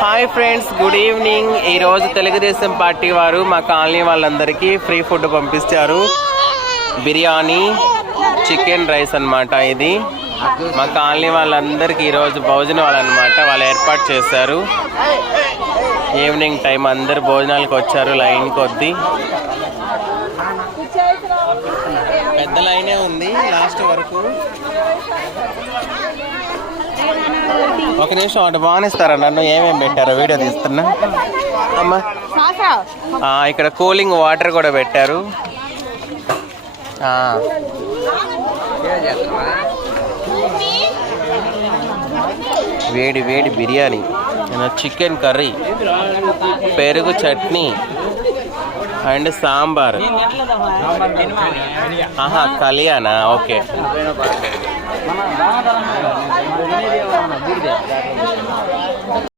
Hi friends, good evening. ఈరోజు Telugu Desam party వారు మా కాలనీ వాళ్ళందరికీ ఫ్రీ ఫుడ్ పంపిస్తారు. బిర్యానీ, చికెన్ రైస్ అన్నమాట. ఇది మా కాలనీ వాళ్ళందరికీ ఈరోజు భోజనాలు అన్నమాట. వాళ్ళు ఏర్పాటు చేశారు. ఈవినింగ్ టైం అందరు భోజనాలకు వచ్చారు లైన్ కొద్దీ. పెద్ద లైనే ఉంది లాస్ట్ వరకు. ఒక నిమిషం అటు బాగునిస్తారా? నన్ను ఏమేమి పెట్టారో వీడియో తీస్తున్నా అమ్మా. ఇక్కడ కూలింగ్ వాటర్ కూడా పెట్టారు. వేడి వేడి బిర్యానీ, చికెన్ కర్రీ, పెరుగు చట్నీ అండ్ సాంబార్. కళ్యాణా? ఓకే.